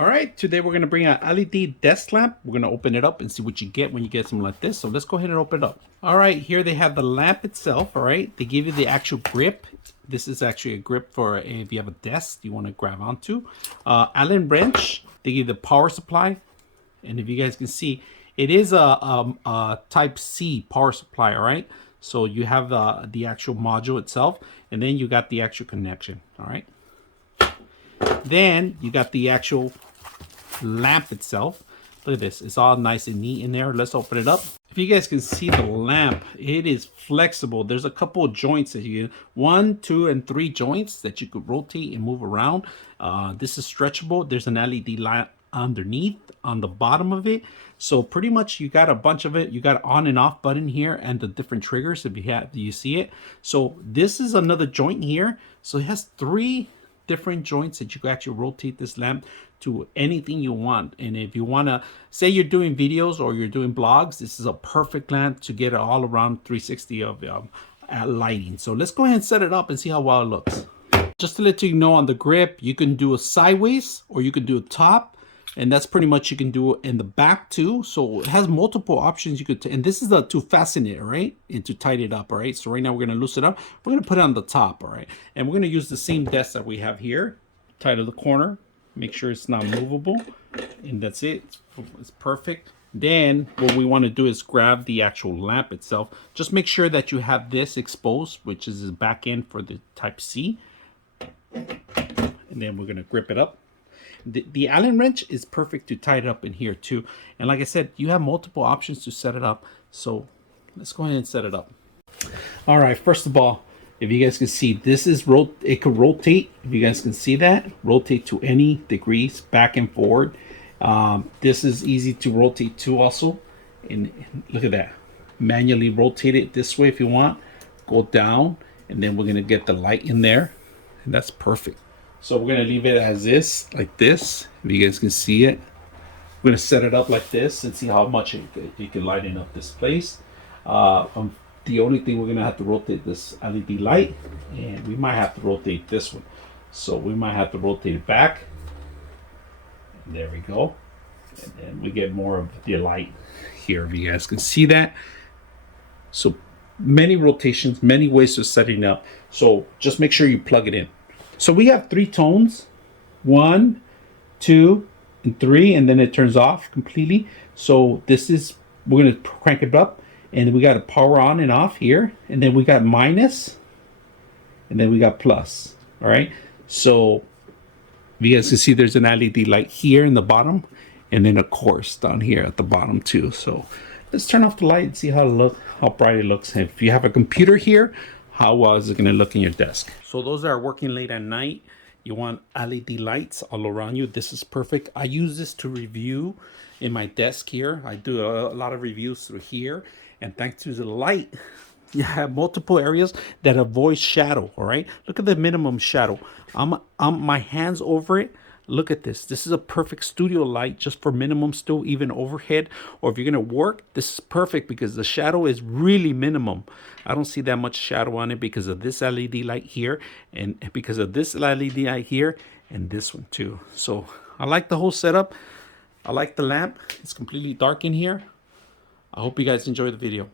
All right, today we're going to bring an LED desk lamp. We're going to open it up and see what you get when you get something like this. So let's go ahead and open it up. All right, here they have the lamp itself. All right, they give you the actual grip. This is actually a grip for if you have a desk you want to grab onto. Allen wrench. They give you the power supply. And if you guys can see, it is a type C power supply. All right, so you have the actual module itself, and then you got the actual connection. All right. Then you got the actual lamp itself. Look at this. It's all nice and neat in there. Let's open it up. If you guys can see the lamp, it is flexible. There's a couple of joints that you 1, 2, and 3 joints that you could rotate and move around. This is stretchable. There's an LED light underneath on the bottom of it. So pretty much you got a bunch of it. You got on and off button here and the different triggers if you see it. So this is another joint here. So it has 3 different joints that you can actually rotate this lamp to anything you want. And if you want to say you're doing videos or you're doing blogs, this is a perfect lamp to get all around 360 of lighting. So let's go ahead and set it up and see how well it looks. Just to let you know, on the grip, you can do a sideways or you can do a top, and that's pretty much you can do it in the back too. So it has multiple options you could and this is the to fasten it, right, and to tighten it up. All right, so right now we're going to loosen it up. We're going to put it on the top. All right, and we're going to use the same desk that we have here, tight to the corner, make sure it's not movable, and that's it. It's perfect. Then what we want to do is grab the actual lamp itself. Just make sure that you have this exposed, which is the back end for the type C, and then we're going to grip it up. The Allen wrench is perfect to tie it up in here too. And like I said, you have multiple options to set it up. So let's go ahead and set it up. All right, first of all, if you guys can see, this is it could rotate. If you guys can see that, rotate to any degrees, back and forward. This is easy to rotate too also. And look at that. Manually rotate it this way if you want. Go down, and then we're gonna get the light in there. And that's perfect. So we're going to leave it as this, like this. If you guys can see it, we're going to set it up like this and see how much you can lighten up this place. The only thing we're going to have to rotate this LED light, and we might have to rotate this one. So we might have to rotate it back. And there we go. And then we get more of the light here, if you guys can see that. So many rotations, many ways of setting up. So just make sure you plug it in. So we have 3 tones, 1, 2, and 3, and then it turns off completely. So this is, we're going to crank it up, and we got a power on and off here, and then we got minus, and then we got plus. All right. So you guys can see there's an LED light here in the bottom, and then of course down here at the bottom too. So let's turn off the light and see how bright it looks. And if you have a computer here, how is it going to look in your desk? So those that are working late at night, you want LED lights all around you. This is perfect. I use this to review in my desk here. I do a lot of reviews through here. And thanks to the light, you have multiple areas that avoid shadow, all right? Look at the minimum shadow. I'm my hands over it. Look at this. This is a perfect studio light just for minimum still, even overhead. Or if you're going to work, this is perfect because the shadow is really minimum. I don't see that much shadow on it because of this LED light here and because of this LED light here and this one too. So I like the whole setup. I like the lamp. It's completely dark in here. I hope you guys enjoy the video.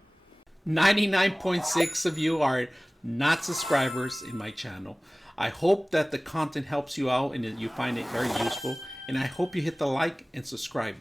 99.6 of you are not subscribers in my channel. I hope that the content helps you out and that you find it very useful. And I hope you hit the like and subscribe.